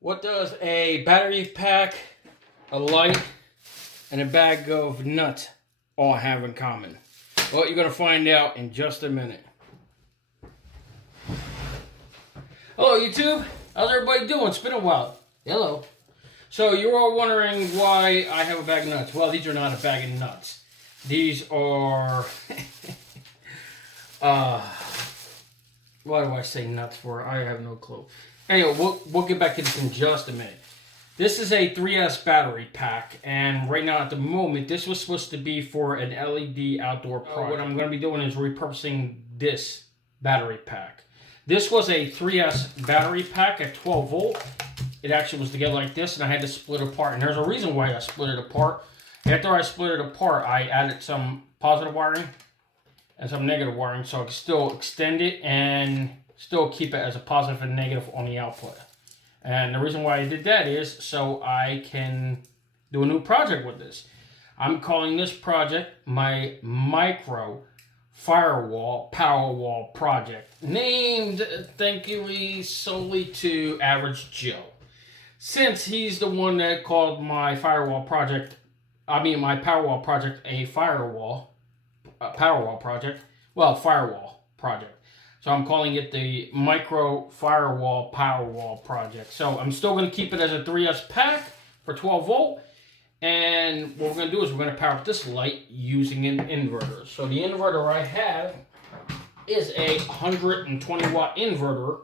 What does a battery pack, a light, and a bag of nuts all have in common? Well, you're going to find out in just a minute. Hello, YouTube. How's everybody doing? It's been a while. Hello. So, you're all wondering why I have a bag of nuts. Well, these are not a bag of nuts. These are... why do I say nuts for? I have no clue. Anyway, we'll get back to this in just a minute. This is a 3S battery pack, and right now at the moment, this was supposed to be for an LED outdoor project. What I'm going to be doing is repurposing this battery pack. This was a 3S battery pack at 12 volt. It actually was together like this, and I had to split it apart. And there's a reason why I split it apart. After I split it apart, I added some positive wiring and some negative wiring so I could still extend it and still keep it as a positive and negative on the output. And the reason why I did that is so I can do a new project with this. I'm calling this project my Micro Firewall Powerwall project, named thankfully solely to Average Joe, since he's the one that called my Firewall project, my Powerwall project a Firewall project. Well, Firewall project. So I'm calling it the Micro Firewall Powerwall project. So I'm still going to keep it as a 3S pack for 12 volt. And what we're going to do is we're going to power up this light using an inverter. So the inverter I have is a 120 watt inverter.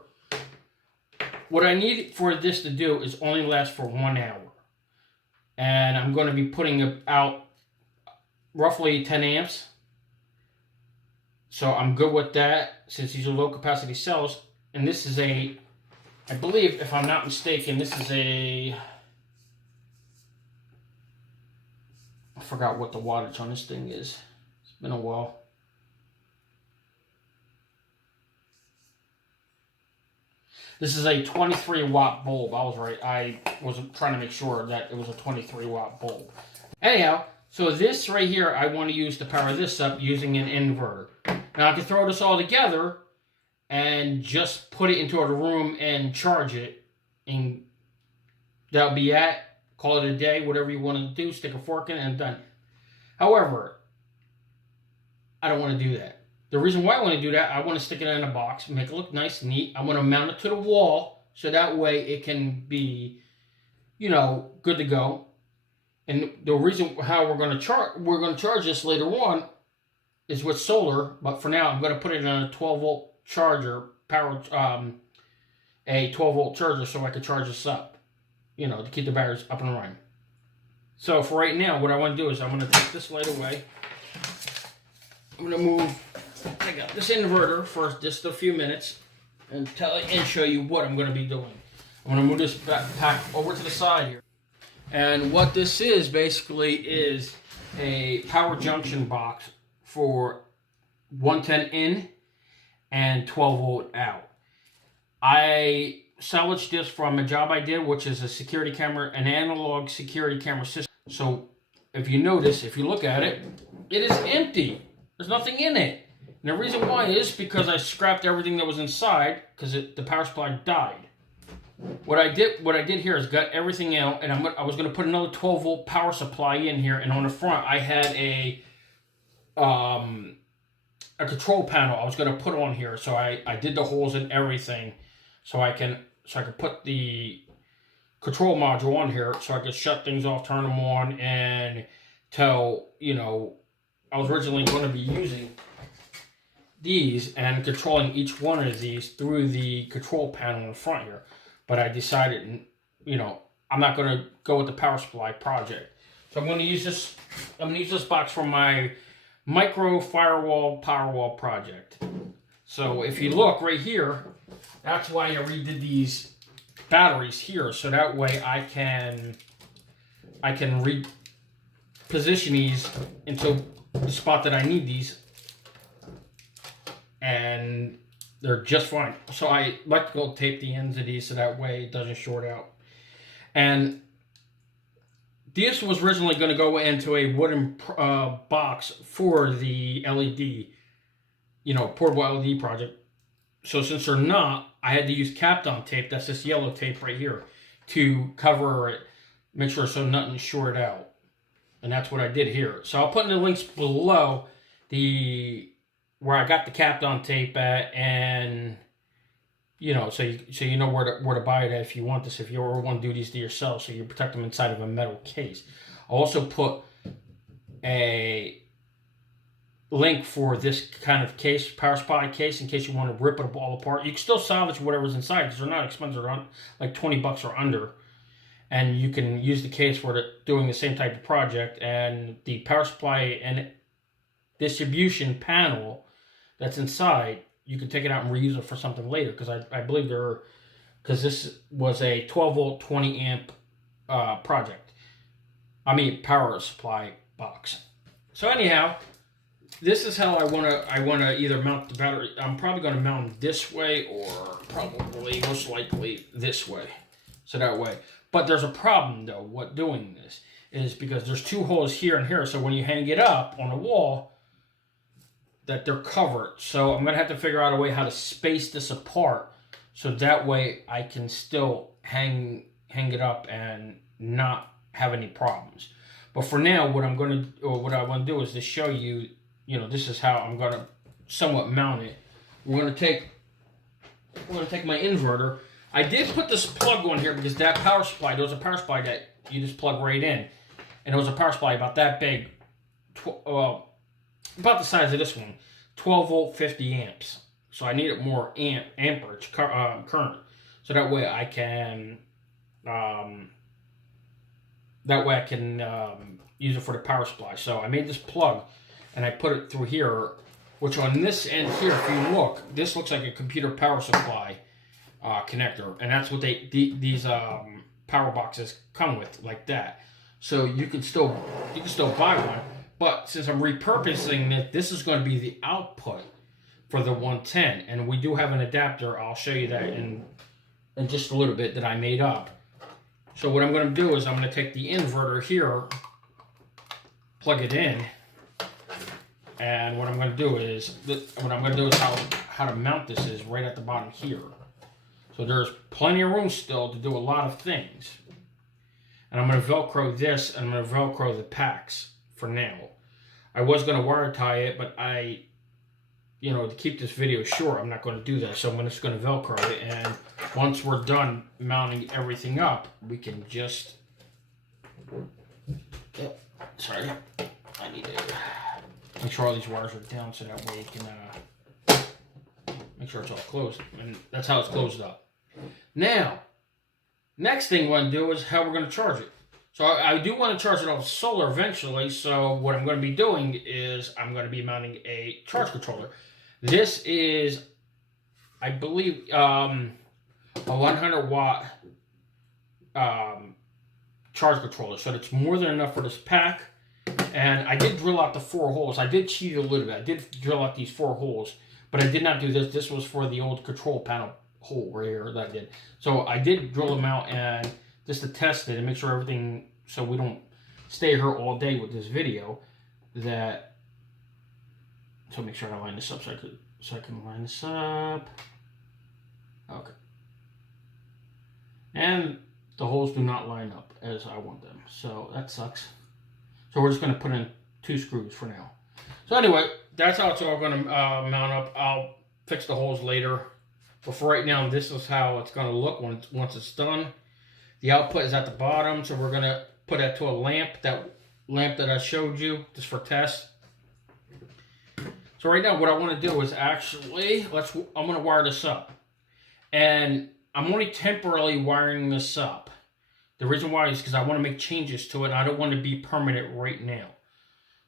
What I need for this to do is only last for 1 hour. And I'm going to be putting out roughly 10 amps. So I'm good with that since these are low capacity cells. And this is I believe, if I'm not mistaken, this is I forgot what the wattage on this thing is. It's been a while. This is a 23 watt bulb. I was right. I was trying to make sure that it was a 23 watt bulb. Anyhow, so this right here, I want to use to power this up using an inverter. Now I can throw this all together and just put it into a room and charge it. And that'll be call it a day, whatever you want to do, stick a fork in it and done. However, I don't want to do that. The reason why I want to do that, I want to stick it in a box, make it look nice and neat. I want to mount it to the wall so that way it can be, good to go. And the reason how we're going to charge this later on is with solar, but for now I'm going to put it on a 12 volt charger, a 12 volt charger so I can charge this up, to keep the batteries up and running. So for right now, what I want to do is I'm going to take this light away. I'm going to move, I got this inverter for just a few minutes and show you what I'm going to be doing. I'm going to move this pack over to the side here. And what this is basically is a power junction box for 110 in and 12 volt out. I salvaged this from a job I did, which is a security camera, an analog security camera system. So if you notice, if you look at it, it is empty. There's nothing in it. And the reason why is because I scrapped everything that was inside because the power supply died. What I did here is got everything out, and I was going to put another 12 volt power supply in here, and on the front I had a control panel I was going to put on here. So I did the holes and everything so I could put the control module on here so I could shut things off, turn them on, and tell, I was originally going to be using these and controlling each one of these through the control panel in the front here. But I decided, I'm not going to go with the power supply project. So I'm going to use this. I'm going to use this box for my Micro Firewall Powerwall project. So if you look right here, that's why I redid these batteries here. So that way I can reposition these into the spot that I need these, and they're just fine. So I like to go tape the ends of these so that way it doesn't short out. And this was originally going to go into a wooden box for the LED, portable LED project. So since they're not, I had to use Kapton tape. That's this yellow tape right here. to cover it, make sure so nothing's shorted out. And that's what I did here. So I'll put in the links below where I got the Kapton tape at, and you know, so you know where to buy it at if you want this, if you ever want to do these to yourself, so you protect them inside of a metal case. I'll also put a link for this kind of case, power supply case, in case you want to rip it all apart. You can still salvage whatever's inside because they're not expensive. They're like $20 or under. And you can use the case for doing the same type of project. And the power supply and distribution panel that's inside, you can take it out and reuse it for something later. Because I believe because this was a 12 volt, 20 amp project. I mean, power supply box. So anyhow, this is how I wanna either mount the battery. I'm probably gonna mount it this way, or probably most likely this way. So that way. But there's a problem though, what doing this is, because there's two holes here and here, so when you hang it up on the wall, that they're covered. So I'm gonna have to figure out a way how to space this apart, so that way I can still hang it up and not have any problems. But for now, what I want to do is to show you, you know, this is how I'm gonna somewhat mount it. We're gonna take my inverter. I did put this plug on here because that power supply, there was a power supply that you just plug right in. And it was a power supply about that big, about the size of this one, 12 volt, 50 amps. So I needed more amperage current. So that way I can, use it for the power supply. So I made this plug and I put it through here, which on this end here, if you look, this looks like a computer power supply connector, and that's what these power boxes come with, like that. So you can still buy one, but since I'm repurposing it, this is going to be the output for the 110, and we do have an adapter. I'll show you that in just a little bit that I made up. So what I'm going to do is I'm going to take the inverter here, plug it in, and what I'm going to do is how to mount this is right at the bottom here. So there's plenty of room still to do a lot of things. And I'm going to Velcro this, and I'm going to Velcro the packs for now. I was going to wire tie it, but to keep this video short, I'm not going to do that. So I'm just going to Velcro it, and once we're done mounting everything up, we can just... Sorry, I need to make sure all these wires are down so that way you can make sure it's all closed. And that's how it's closed up. Now, next thing we're going to do is how we're going to charge it. So I do want to charge it off solar eventually. So what I'm going to be doing is I'm going to be mounting a charge controller. This is, I believe, a 100 watt charge controller. So it's more than enough for this pack. And I did drill out the 4 holes. I did cheat a little bit. I did drill out these 4 holes, but I did not do this. This was for the old control panel hole right here that I did. So I did drill them out, and just to test it and make sure everything, so we don't stay here all day with this video. So make sure I line this up so I can line this up. Okay. And the holes do not line up as I want them, so that sucks. So we're just going to put in 2 screws for now. So anyway, that's how it's all going to mount up. I'll fix the holes later. But for right now, this is how it's going to look once it's done. The output is at the bottom, so we're going to put that to a lamp. That lamp that I showed you, just for test. So right now, what I want to do is actually, I'm going to wire this up. And I'm only temporarily wiring this up. The reason why is because I want to make changes to it, and I don't want to be permanent right now.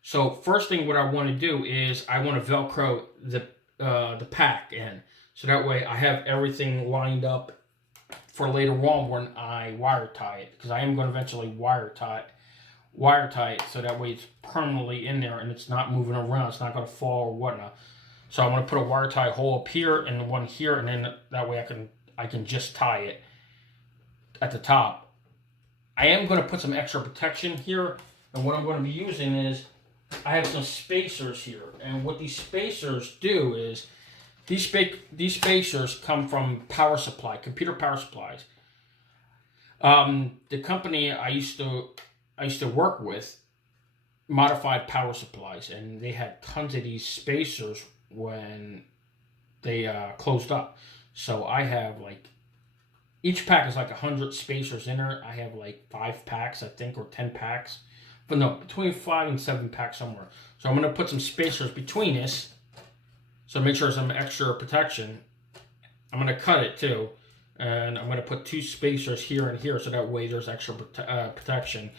So first thing what I want to do is I want to Velcro the pack in. So that way I have everything lined up for later on when I wire tie it. Because I am going to eventually wire tie it so that way it's permanently in there and it's not moving around. It's not going to fall or whatnot. So I'm going to put a wire tie hole up here and one here, and then that way I can just tie it at the top. I am going to put some extra protection here, and what I'm going to be using is I have some spacers here, and what these spacers do is these spacers come from power supply, computer power supplies. The company I used to work with modified power supplies, and they had tons of these spacers when they closed up. So I have like, each pack is like 100 spacers in there. I have like 5 packs, I think, or 10 packs. But no, between 5 and 7 packs somewhere. So I'm going to put some spacers between this. So make sure some extra protection. I'm going to cut it too. And I'm going to put 2 spacers here and here. So that way there's extra protection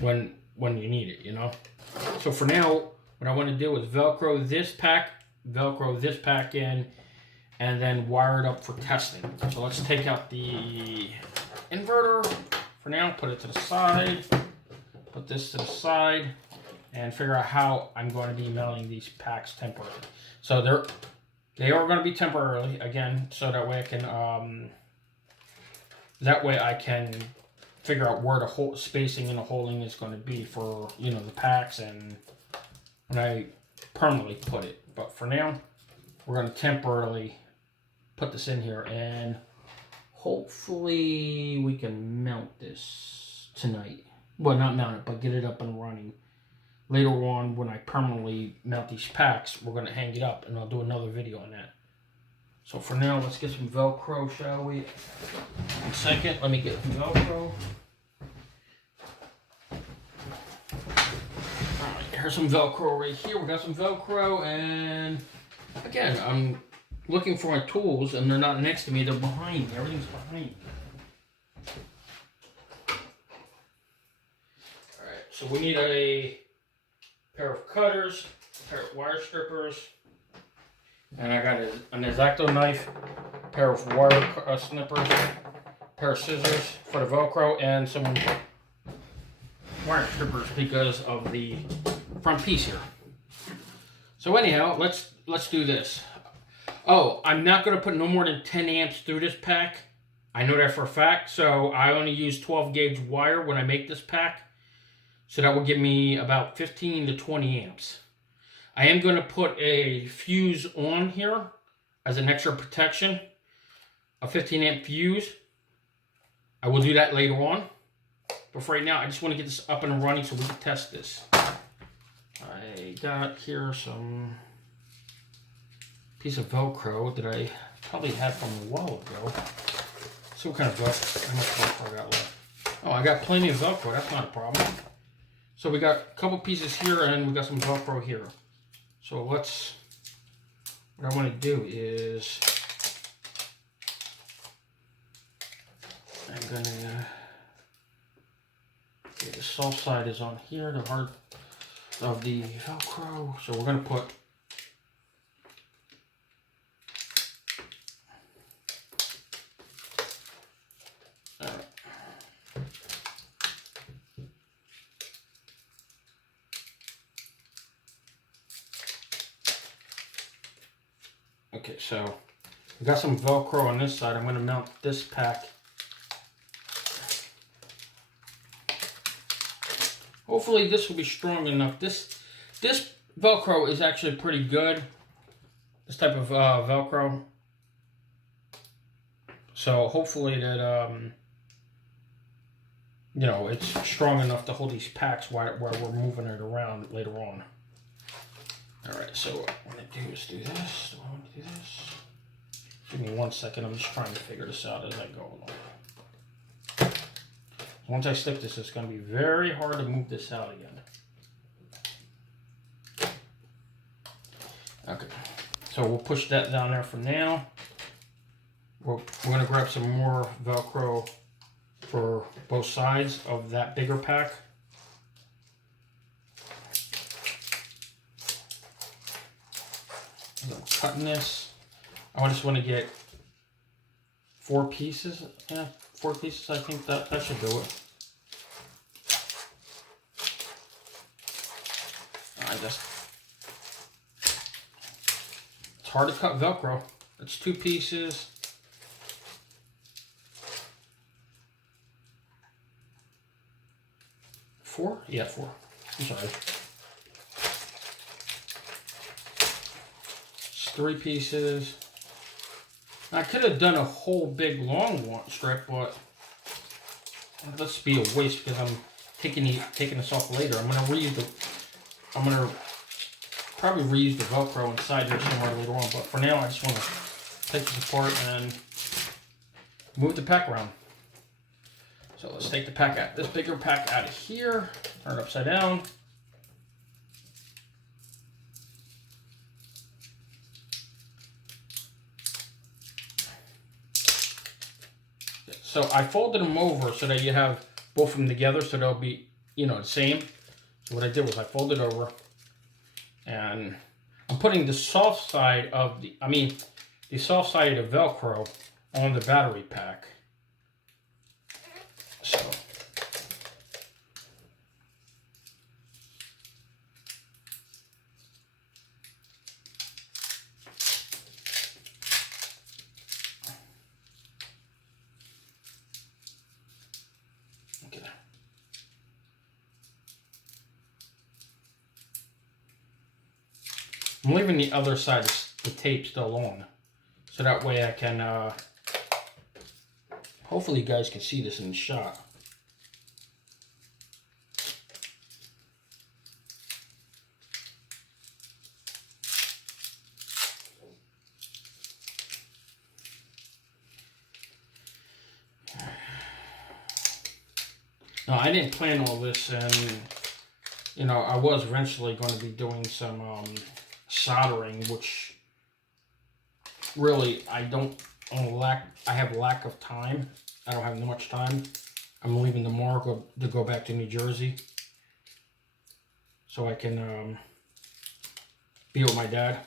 when you need it, you know. So for now, what I want to do is Velcro this pack in, and then wire it up for testing. So let's take out the inverter for now, put it to the side, put this to the side, and figure out how I'm going to be mounting these packs temporarily. So they are going to be temporarily, again, so that way I can figure out where the spacing and the holding is going to be for, you know, the packs, and when I permanently put it. But for now, we're going to temporarily put this in here, and hopefully we can mount this tonight. Well, not mount it, but get it up and running. Later on, when I permanently mount these packs, we're going to hang it up, and I'll do another video on that. So for now, let's get some Velcro, shall we? 1 second, let me get some Velcro. Alright, here's some Velcro right here. We got some Velcro, and again, I'm looking for my tools, and they're not next to me, they're behind me. Everything's behind me. Alright, so we need a pair of cutters, a pair of wire strippers, and I got an X-Acto knife, a pair of wire snippers, a pair of scissors for the Velcro, and some wire strippers because of the front piece here. So anyhow, let's do this. Oh, I'm not going to put no more than 10 amps through this pack. I know that for a fact. So I only use 12 gauge wire when I make this pack. So that will give me about 15 to 20 amps. I am going to put a fuse on here as an extra protection. A 15 amp fuse. I will do that later on. But for right now, I just want to get this up and running so we can test this. I got here some piece of Velcro that I probably had from a while ago. So what kind of Velcro? How much Velcro I got left? Oh, I got plenty of Velcro. That's not a problem. So we got a couple pieces here, and we got some Velcro here. So what I want to do is I'm gonna okay, the soft side is on here, the hard of the Velcro. So we're gonna put okay, so we got some Velcro on this side. I'm going to mount this pack. Hopefully this will be strong enough. This Velcro is actually pretty good. This type of Velcro. So hopefully that you know, it's strong enough to hold these packs while we're moving it around later on. Alright, so what I'm going to do is do this. Do I want to do this? Give me 1 second. I'm just trying to figure this out as I go along. Once I stick this, it's going to be very hard to move this out again. Okay, so we'll push that down there for now. We're going to grab some more Velcro for both sides of that bigger pack. I'm cutting this. I just want to get 4 pieces. Yeah, 4 pieces. I think that should do it. It's hard to cut Velcro. It's 2 pieces. Four? Yeah, 4. I'm sorry. 3 pieces. I could have done a whole big long strip, but Let's be a waste because I'm taking this off later. I'm gonna probably reuse the Velcro inside here somewhere later on. But for now, I just want to take this apart and move the pack around. So let's take the pack out, this bigger pack out of here. Turn it upside down. So I folded them over so that you have both of them together, so they'll be, the same. So what I did was I folded over, and I'm putting the soft side of the soft side of the Velcro on the battery pack. So okay. I'm leaving the other side of the tape still on, so that way I can, hopefully you guys can see this in the shot. No, I didn't plan all this, and I was eventually going to be doing some soldering, which really I have lack of time. I don't have much time. I'm leaving tomorrow to go back to New Jersey so I can be with my dad.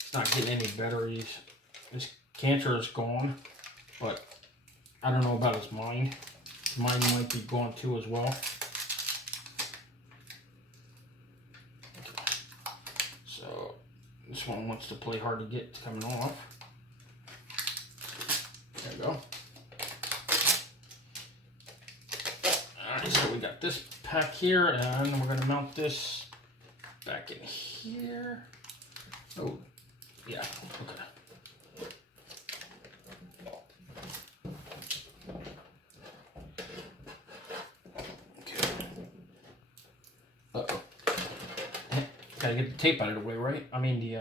It's not getting any better. His cancer is gone, but I don't know about his mind. Mine might be gone too as well. So this one wants to play hard to get coming off. There we go. Alright, so we got this pack here, and we're going to mount this back in here. Oh, yeah, okay. Gotta get the tape out of the way, right? I mean the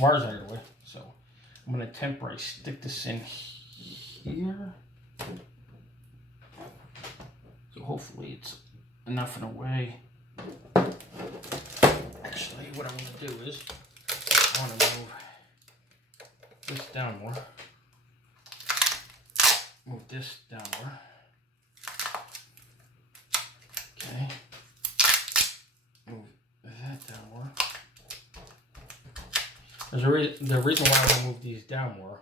wires out of the way. So I'm gonna temporarily stick this in here. So hopefully it's enough in a way. Actually, what I want to do is I want to move this down more. Move this down more. Okay. Move that down more. The reason why I want to move these down more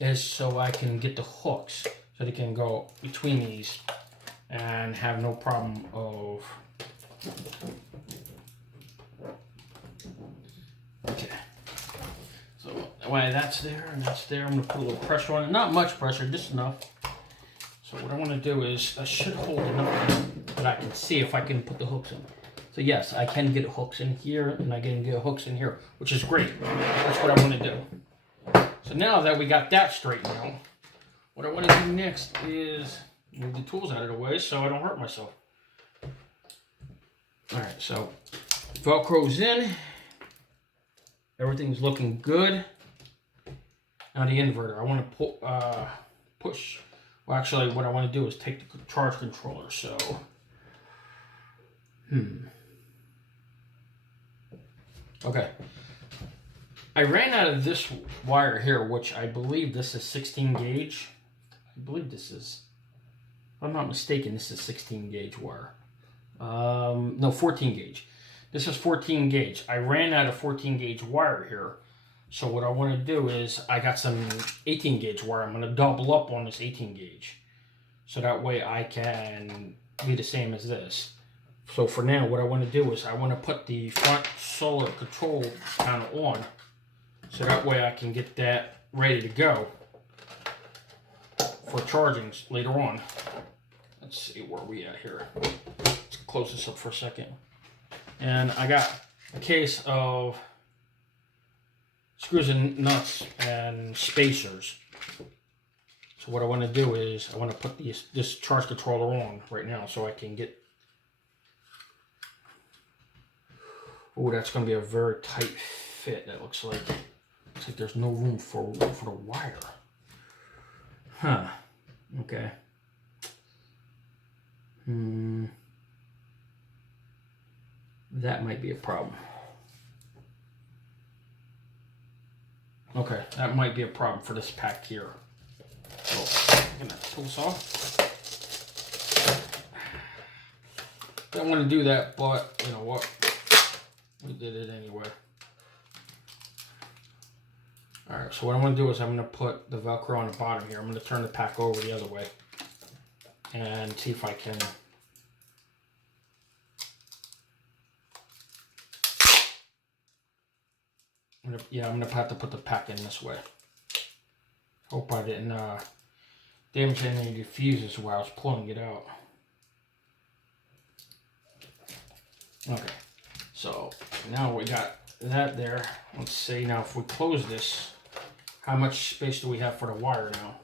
is so I can get the hooks so they can go between these and have no problem of. Okay. So while that's there and that's there, I'm going to put a little pressure on it. Not much pressure, just enough. So what I want to do is, I should hold enough that I can see if I can put the hooks in. So yes, I can get hooks in here, and I can get hooks in here, which is great. That's what I want to do. So now that we got that straightened out, what I want to do next is move the tools out of the way so I don't hurt myself. Alright, so Velcro's in. Everything's looking good. Now the inverter, I want to push. Well, actually, what I want to do is take the charge controller. So, okay. I ran out of this wire here, which I believe this is 16 gauge. I believe this is, if I'm not mistaken, this is 16 gauge wire. No, 14 gauge. This is 14 gauge. I ran out of 14 gauge wire here. So what I want to do is, I got some 18 gauge wire. I'm going to double up on this 18 gauge. So that way I can be the same as this. So for now, what I want to do is, I want to put the front solar control panel on. So that way I can get that ready to go for charging later on. Let's see where we at here. Let's close this up for a second. And I got a case of screws and nuts and spacers. So what I want to do is I want to put this charge controller on right now so I can get. Oh, that's going to be a very tight fit. That looks like there's no room for the wire. Huh. Okay. That might be a problem. Okay, that might be a problem for this pack here. So I'm gonna pull this off. Don't want to do that, but you know what? We did it anyway. Alright, so what I'm going to do is I'm going to put the Velcro on the bottom here. I'm going to turn the pack over the other way and see if I can. I'm going to have to put the pack in this way. Hope I didn't damage any diffusers while I was pulling it out. Okay, so now we got that there. Let's see now if we close this, how much space do we have for the wire now?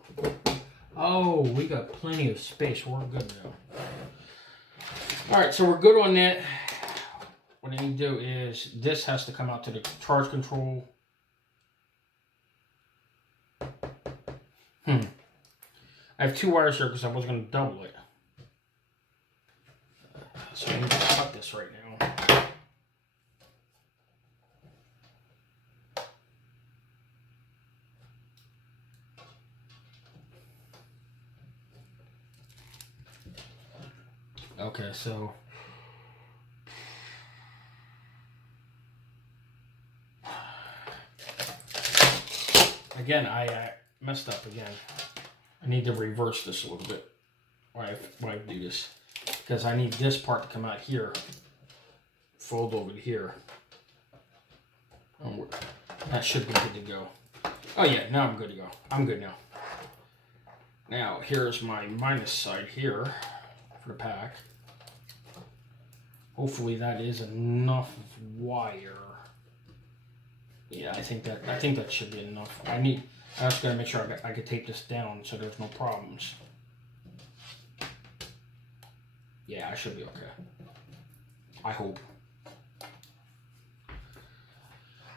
Oh, we got plenty of space. We're good now. All right, so we're good on that. What I need to do is this has to come out to the charge control. I have two wires here because I was going to double it. So I need to cut this right now. Okay, so again, I messed up again. I need to reverse this a little bit why I do this, because I need this part to come out here, fold over to here. That should be good to go. Oh yeah, now I'm good to go. I'm good now. Now here's my minus side here for the pack. Hopefully that is enough wire. Yeah, I think that should be enough. I just gotta make sure I can tape this down so there's no problems. Yeah, I should be okay. I hope.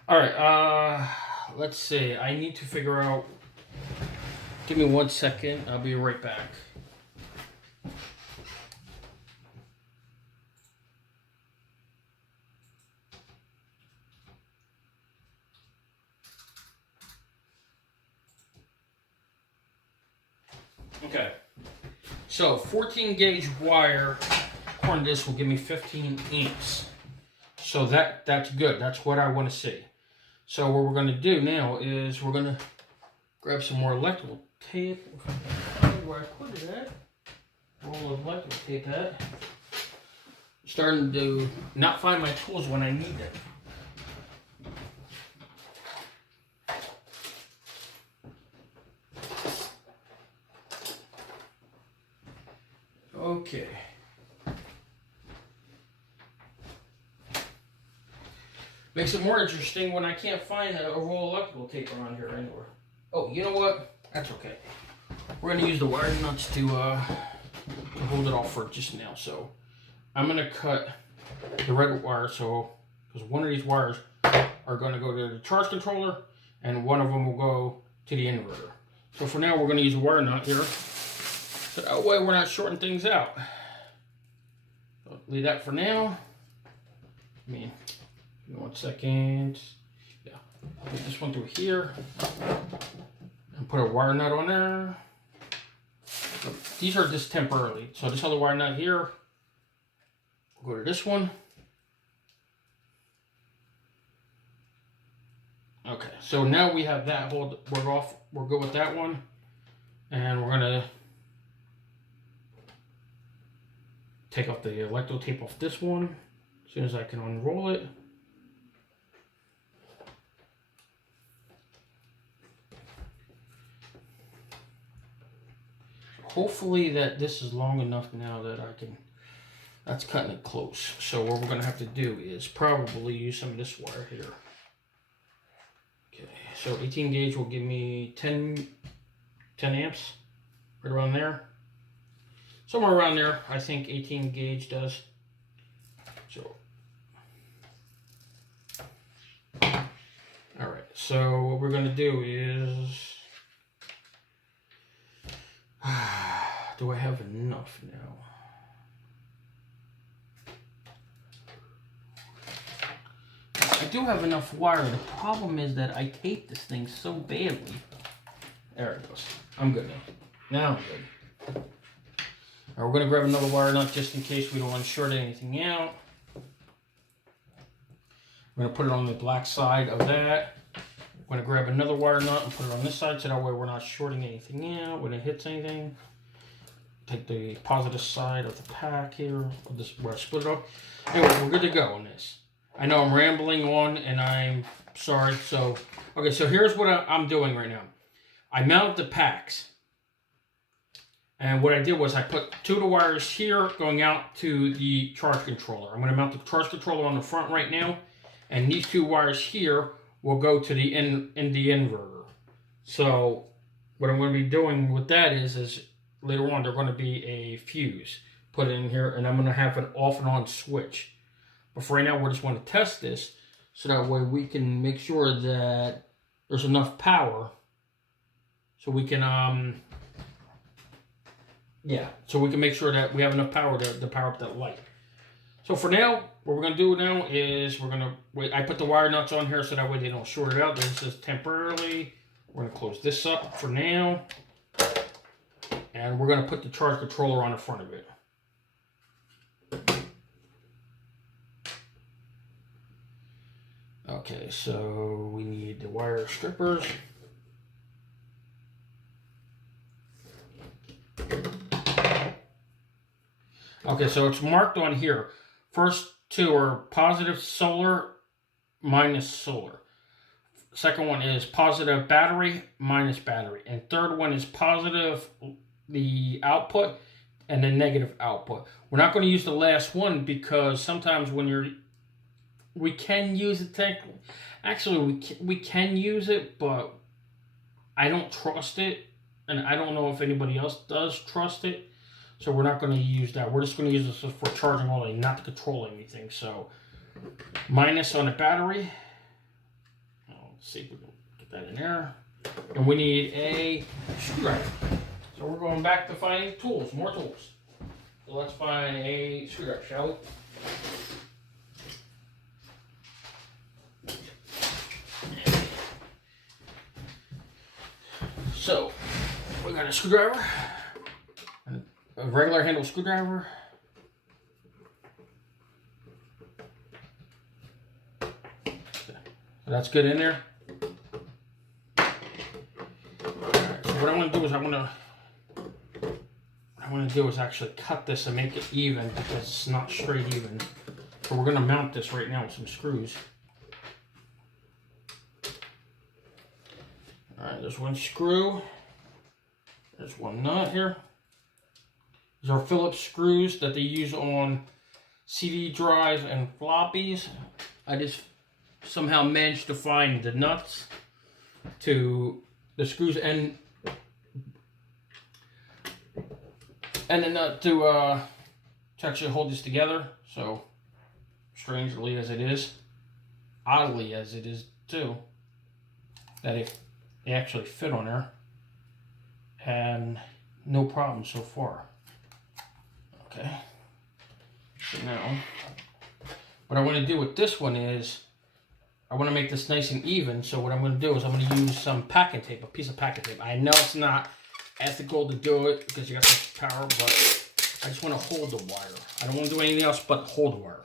Alright, let's see. I need to figure out. Give me 1 second. I'll be right back. Okay, so 14 gauge wire on this will give me 15 amps. So that's good. That's what I want to see. So what we're going to do now is we're going to grab some more electrical tape. Where I put it at? Roll of electrical tape at. Starting to not find my tools when I need them. Okay. Makes it more interesting when I can't find a roll of electrical tape around here anywhere. Oh, you know what? That's okay. We're going to use the wire nuts to hold it off for just now. So I'm going to cut the red wire, because one of these wires are going to go to the charge controller and one of them will go to the inverter. So for now we're going to use a wire nut here. So that way we're not shorting things out. So leave that for now. Give me 1 second. Yeah, put this one through here and put a wire nut on there. So these are just temporarily. So this other wire nut here, we'll go to this one. Okay, so now we have that. We're off. We're good with that one, and we're gonna take off the electrical tape off this one as soon as I can unroll it. Hopefully that this is long enough now that I can, that's cutting it close. So what we're going to have to do is probably use some of this wire here. Okay, so 18 gauge will give me 10 amps. right around there. Somewhere around there, I think 18 gauge does. So, all right. So what we're gonna do is, do I have enough now? I do have enough wire. The problem is that I taped this thing so badly. There it goes. I'm good now. Now I'm good. All right, we're gonna grab another wire nut just in case we don't want to short anything out. We're gonna put it on the black side of that. We're gonna grab another wire nut and put it on this side so that way we're not shorting anything out when it hits anything. Take the positive side of the pack here, this where I split it up. Anyway, we're good to go on this. I know I'm rambling on and I'm sorry. So, okay, so here's what I'm doing right now. I mounted the packs. And what I did was I put 2 of the wires here going out to the charge controller. I'm going to mount the charge controller on the front right now. And these 2 wires here will go to the inverter. So what I'm going to be doing with that is later on they're going to be a fuse put in here. And I'm going to have an off and on switch. But for right now we just want to test this. So that way we can make sure that there's enough power. So we can... so we can make sure that we have enough power to power up that light. So for now, what we're going to do now is we're going to wait. I put the wire nuts on here so that way they don't short it out. This is temporarily. We're going to close this up for now. And we're going to put the charge controller on the front of it. Okay, so we need the wire strippers. Okay, so it's marked on here. First 2 are positive solar, minus solar. Second one is positive battery, minus battery. And third one is positive the output and then negative output. We're not going to use the last one because sometimes when we can use it technically. Actually, we can use it, but I don't trust it. And I don't know if anybody else does trust it. So we're not going to use that. We're just going to use this for charging only, not to control anything. So minus on the battery. Let's see if we can get that in there. And we need a screwdriver. So we're going back to finding tools, more tools. So let's find a screwdriver, shall we? So we got a screwdriver. A regular handle screwdriver. So that's good in there. Alright, so what I want to do is I want to do is actually cut this and make it even because it's not straight even. So we're going to mount this right now with some screws. Alright, there's one screw. There's one nut here. These are Phillips screws that they use on CD drives and floppies. I just somehow managed to find the nuts to the screws and the nut to actually hold this together. So strangely as it is, oddly as it is too, that they actually fit on there and no problem so far. Okay, so now what I want to do with this one is I want to make this nice and even. So what I'm going to do is I'm going to use some packing tape, a piece of packing tape. I know it's not ethical to do it because you got such power, but I just want to hold the wire. I don't want to do anything else but hold the wire.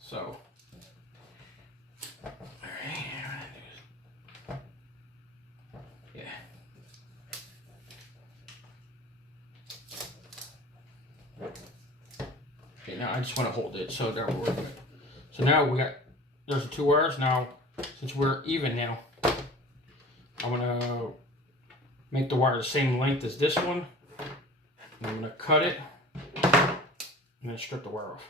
So, yeah. Okay, now I just want to hold it so that we're good. So now there's the 2 wires. Now, since we're even now, I'm going to make the wire the same length as this one. And I'm going to cut it and then strip the wire off.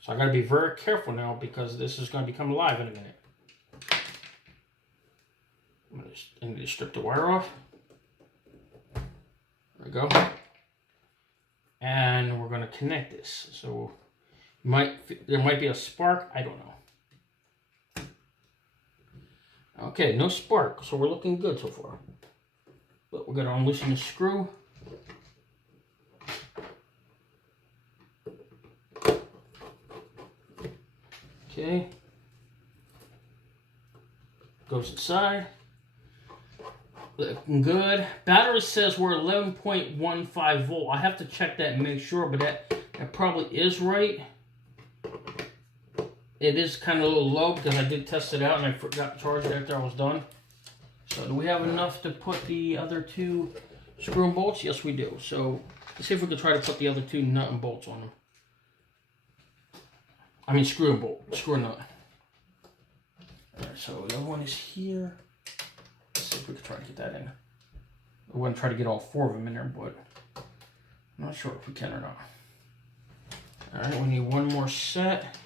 So I got to be very careful now because this is going to become live in a minute. I need to strip the wire off. There we go. And we're going to connect this. So there might be a spark. I don't know. Okay, no spark. So we're looking good so far. But we're going to unloosen the screw. Okay. Goes inside. Looking good. Battery says we're 11.15 volt. I have to check that and make sure, but that probably is right. It is kind of a little low because I did test it out and I forgot to charge it after I was done. So do we have enough to put the other two screw and bolts? Yes, we do. So let's see if we can try to put the other two nut and bolts on them. I mean screw and bolt, screw and nut. Alright, so the other one is here. Let's see if we can try to get that in. I wouldn't try to get all 4 of them in there, but I'm not sure if we can or not. Alright, we need one more set.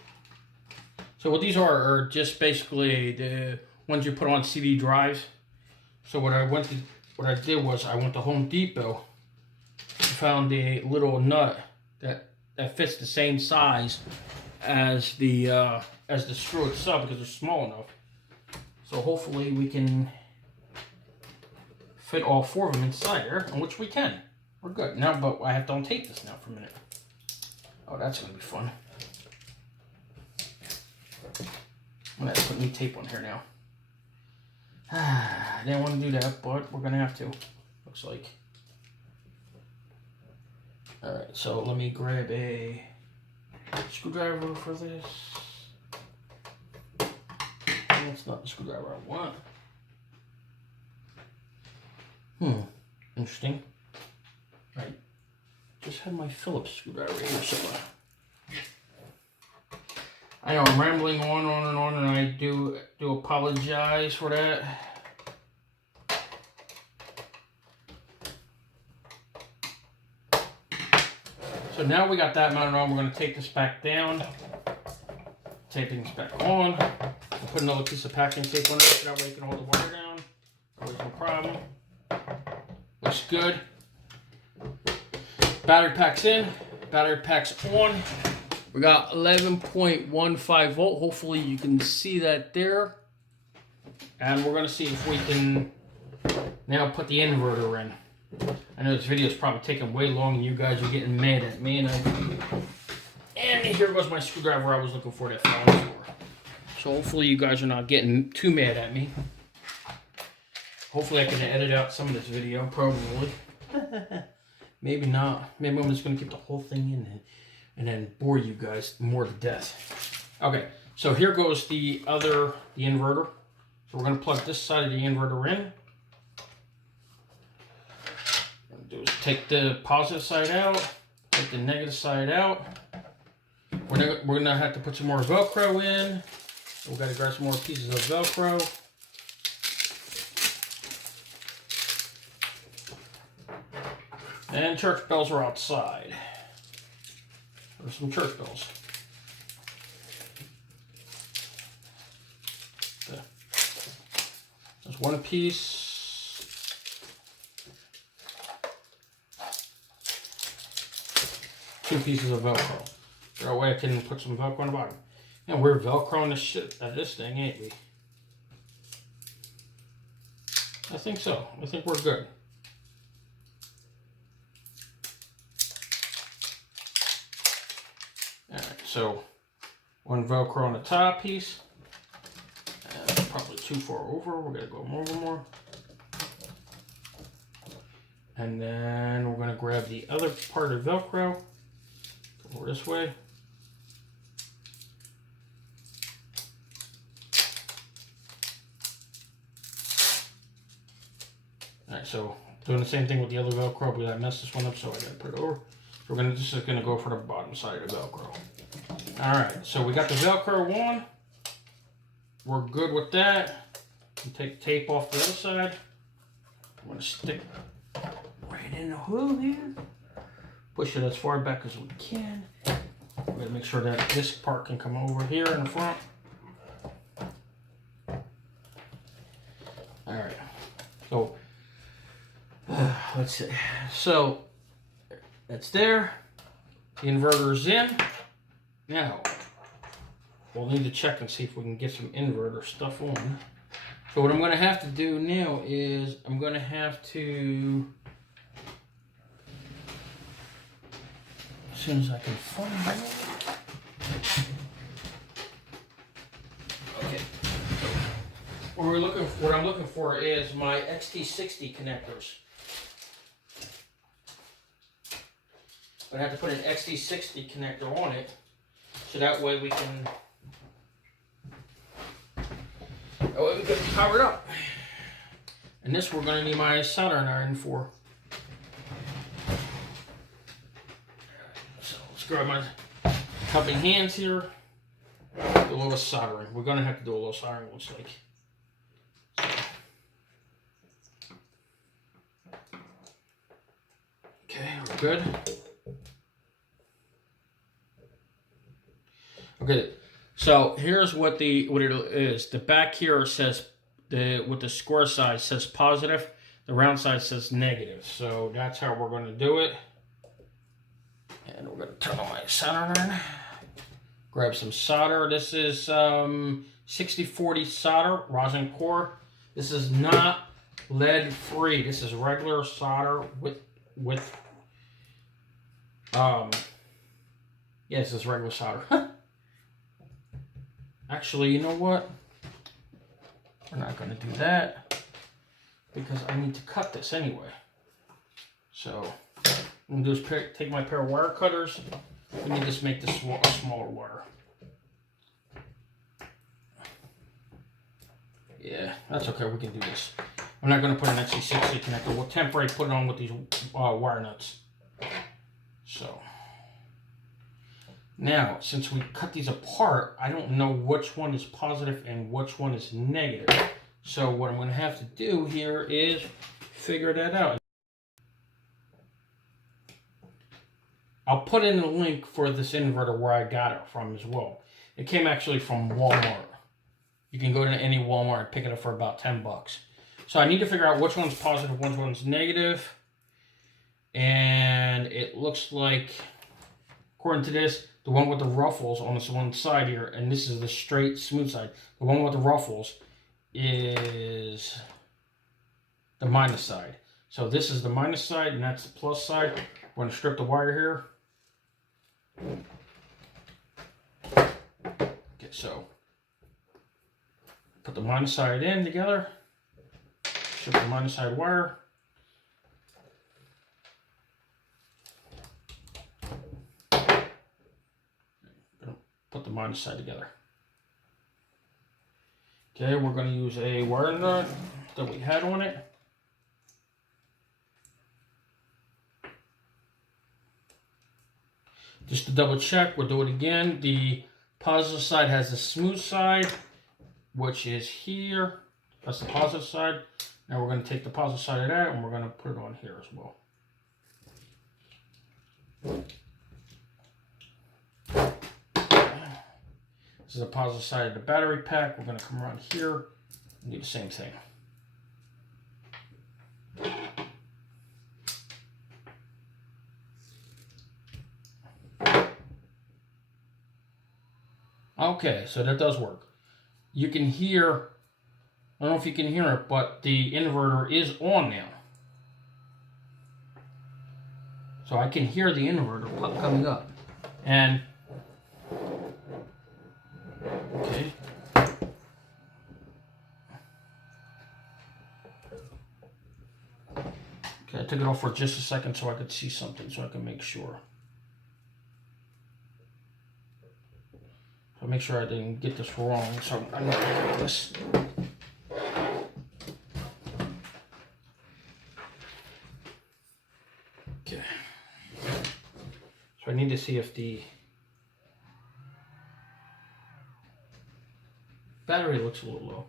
So what these are just basically the ones you put on CD drives. So what I did was I went to Home Depot and found a little nut that fits the same size as the screw itself because they're small enough. So hopefully we can fit all 4 of them inside there, which we can. We're good. Now, but I have to untape this now for a minute. Oh, that's going to be fun. I'm going to have to put new tape on here now. I didn't want to do that, but we're going to have to. Looks like. Alright, so let me grab a screwdriver for this. That's not the screwdriver I want. Interesting. Right. Just had my Phillips screwdriver here somewhere. I know I'm rambling on, and I do apologize for that. So now we got that mounted on, we're going to take this back down. Taping this back on. I'll put another piece of packing tape on it so that way you can hold the wire down. Always no problem. Looks good. Battery pack's in. Battery pack's on. We got 11.15 volt. Hopefully you can see that there. And we're going to see if we can now put the inverter in. I know this video is probably taking way long and you guys are getting mad at me. And here goes my screwdriver I was looking for that fell on the floor. So hopefully you guys are not getting too mad at me. Hopefully I can edit out some of this video, probably. Maybe not. Maybe I'm just going to keep the whole thing in and then bore you guys more to death. Okay, so here goes the inverter. So we're going to plug this side of the inverter in. What I'm going to do is take the positive side out, take the negative side out. We're going to have to put some more Velcro in. We've got to grab some more pieces of Velcro. And church bells are outside. There's some church bells. Okay. There's one piece. Two pieces of Velcro. That way I can put some Velcro on the bottom. And we're Velcroing the shit out of this thing, ain't we? I think so. I think we're good. Alright, so one Velcro on the top piece. And probably too far over. We're going to go more. And then we're going to grab the other part of Velcro. Go over this way. Alright, so doing the same thing with the other Velcro, but I messed this one up, so I gotta put it over. So we're just gonna go for the bottom side of Velcro. Alright, so we got the Velcro on. We're good with that. We take the tape off the other side. I'm gonna stick right in the hole here. Push it as far back as we can. We're gonna make sure that this part can come over here in the front. Alright. So let's see. So that's there. The inverter's in. Now we'll need to check and see if we can get some inverter stuff on. So what I'm going to have to do now is I'm going to have to, as soon as I can find it. Okay. What I'm looking for is my XT60 connectors. But I have to put an XT60 connector on it, so that way we can power it up. And this we're going to need my soldering iron for. So let's grab my helping hands here. Do a little soldering. We're going to have to do a little soldering, looks like. Okay, we're good. Okay, so here's what it is. The back here says with the square side says positive. The round side says negative. So that's how we're going to do it. And we're going to turn on my soldering iron. Grab some solder. This is 6040 solder, rosin core. This is not lead free. This is regular solder with yes, it's regular solder. Actually, you know what? We're not going to do that because I need to cut this anyway. So what I'm going to do is take my pair of wire cutters. We need to just make this a smaller wire. Yeah, that's okay. We can do this. I'm not going to put an XC60 connector. We'll temporarily put it on with these wire nuts. So now, since we cut these apart, I don't know which one is positive and which one is negative. So what I'm going to have to do here is figure that out. I'll put in a link for this inverter where I got it from as well. It came actually from Walmart. You can go to any Walmart and pick it up for about 10 bucks. So I need to figure out which one's positive, which one's negative. And it looks like, according to this, the one with the ruffles on this one side here, and this is the straight, smooth side. The one with the ruffles is the minus side. So this is the minus side, and that's the plus side. We're going to strip the wire here. Okay, so put the minus side in together. Strip the minus side wire. Put the minus side together. Okay, we're going to use a wire nut that we had on it. Just to double check, we'll do it again. The positive side has a smooth side, which is here. That's the positive side. Now we're going to take the positive side of that and we're going to put it on here as well. This is the positive side of the battery pack. We're going to come around here and do the same thing. Okay, so that does work. You can hear, I don't know if you can hear it, but the inverter is on now. So I can hear the inverter coming up. And okay. Okay, I took it off for just a second so I could see something, so I can make sure. So make sure I didn't get this wrong, so I'm not going to do this. Okay. So I need to see if the battery looks a little low.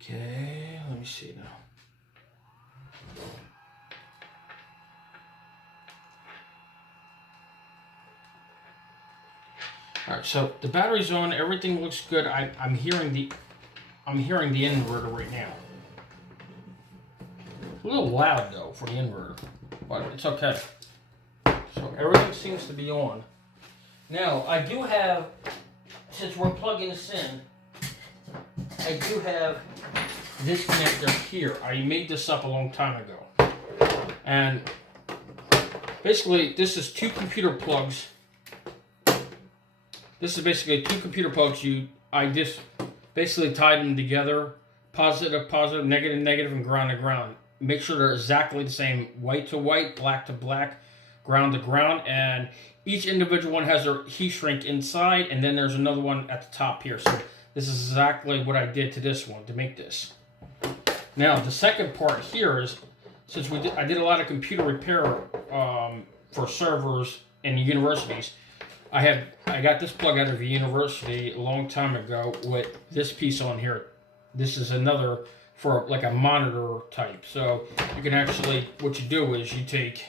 Okay, let me see now. All right, so the battery's on. Everything looks good. I'm hearing the inverter right now. It's a little loud though for the inverter, but it's okay. So everything seems to be on. Now I do have, since we're plugging this in, I do have this connector here. I made this up a long time ago, and basically this is two computer plugs. This is basically two computer plugs. I just basically tied them together, positive, positive, negative, negative, and ground to ground. Make sure they're exactly the same, white to white, black to black, ground to ground, and each individual one has their heat shrink inside, and then there's another one at the top here. So this is exactly what I did to this one to make this. Now the second part here is, since I did a lot of computer repair for servers in universities. I got this plug out of a university a long time ago with this piece on here. This is another for like a monitor type. So you can actually, what you do is you take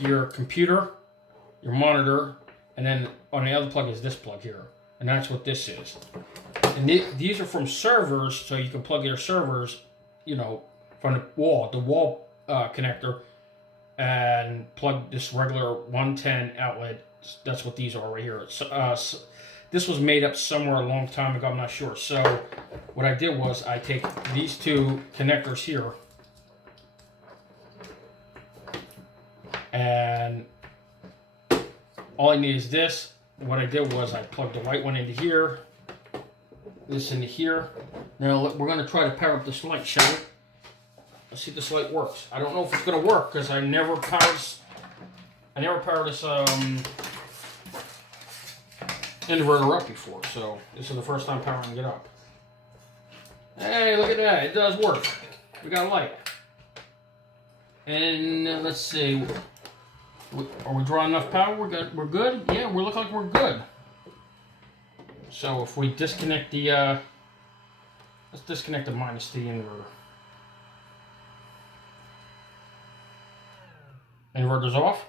your computer, your monitor, and then on the other plug is this plug here. And that's what this is. And these are from servers, so you can plug your servers, you know, from the wall connector, and plug this regular 110 outlet. That's what these are right here. This was made up somewhere a long time ago, I'm not sure. So what I did was I take these two connectors here, and all I need is this. What I did was I plugged the white one into here, this into here. Now we're going to try to power up this light, shall we? Let's see if this light works. I don't know if it's going to work because I never powered this inverter up before. So this is the first time powering it up. Hey, look at that. It does work. We got a light. And let's see. Are we drawing enough power? We're good? Yeah, we look like we're good. So if we disconnect the, let's disconnect the minus to the inverter. Inverter's off,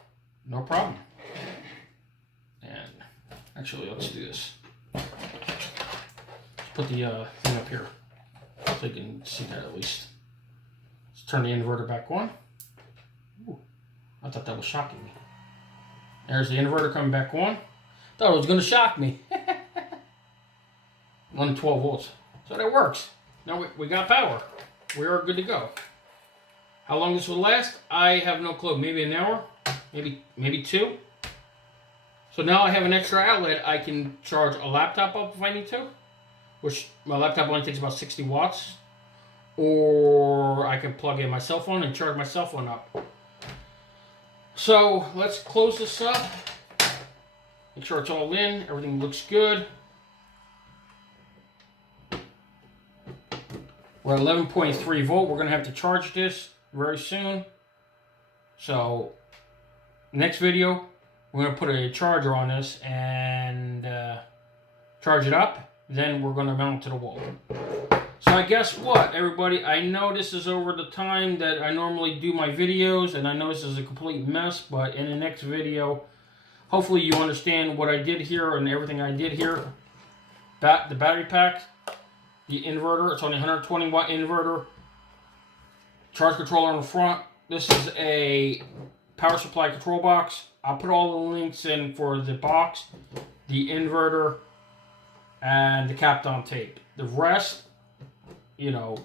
no problem. And actually, let's do this. Let's put the thing up here so you can see that at least. Let's turn the inverter back on. Ooh, I thought that was shocking me. There's the inverter coming back on. Thought it was going to shock me. 112 volts. So that works. Now we got power. We are good to go. How long this will last, I have no clue. Maybe an hour, maybe two. So now I have an extra outlet. I can charge a laptop up if I need to, which my laptop only takes about 60 watts. Or I can plug in my cell phone and charge my cell phone up. So let's close this up. Make sure it's all in. Everything looks good. We're at 11.3 volt. We're going to have to charge this very soon. So next video, we're going to put a charger on this and charge it up. Then we're going to mount it to the wall. So I guess what, everybody, I know this is over the time that I normally do my videos, and I know this is a complete mess, but in the next video, hopefully you understand what I did here and everything I did here. The battery pack, the inverter, it's only a 120 watt inverter. Charge controller on the front. This is a power supply control box. I'll put all the links in for the box, the inverter, and the Kapton tape. The rest, you know,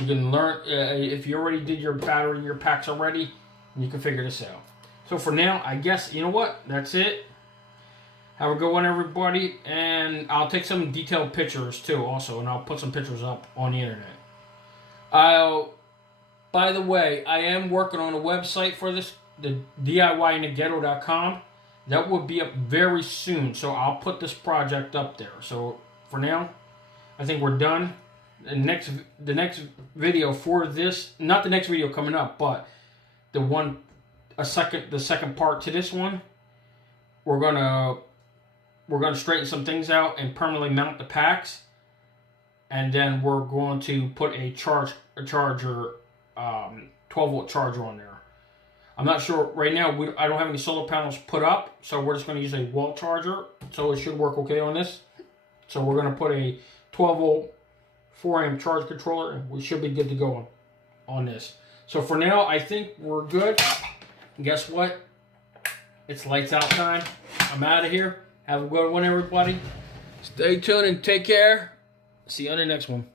you can learn. If you already did your battery, your packs already, you can figure this out. So for now, I guess, you know what? That's it. Have a good one, everybody. And I'll take some detailed pictures, too, also. And I'll put some pictures up on the internet. By the way, I am working on a website for this, the DIYintheghetto.com. That will be up very soon, so I'll put this project up there. So for now, I think we're done. The next video for this, not the next video coming up, but the second part to this one, we're gonna straighten some things out and permanently mount the packs, and then we're going to put a charger. 12 volt charger on there. I'm not sure right now. I don't have any solar panels put up, so we're just going to use a wall charger. So it should work okay on this. So we're going to put a 12 volt 4 amp charge controller, and we should be good to go on this. So for now, I think we're good. And guess what? It's lights out time. I'm out of here. Have a good one, everybody. Stay tuned and take care. See you on the next one.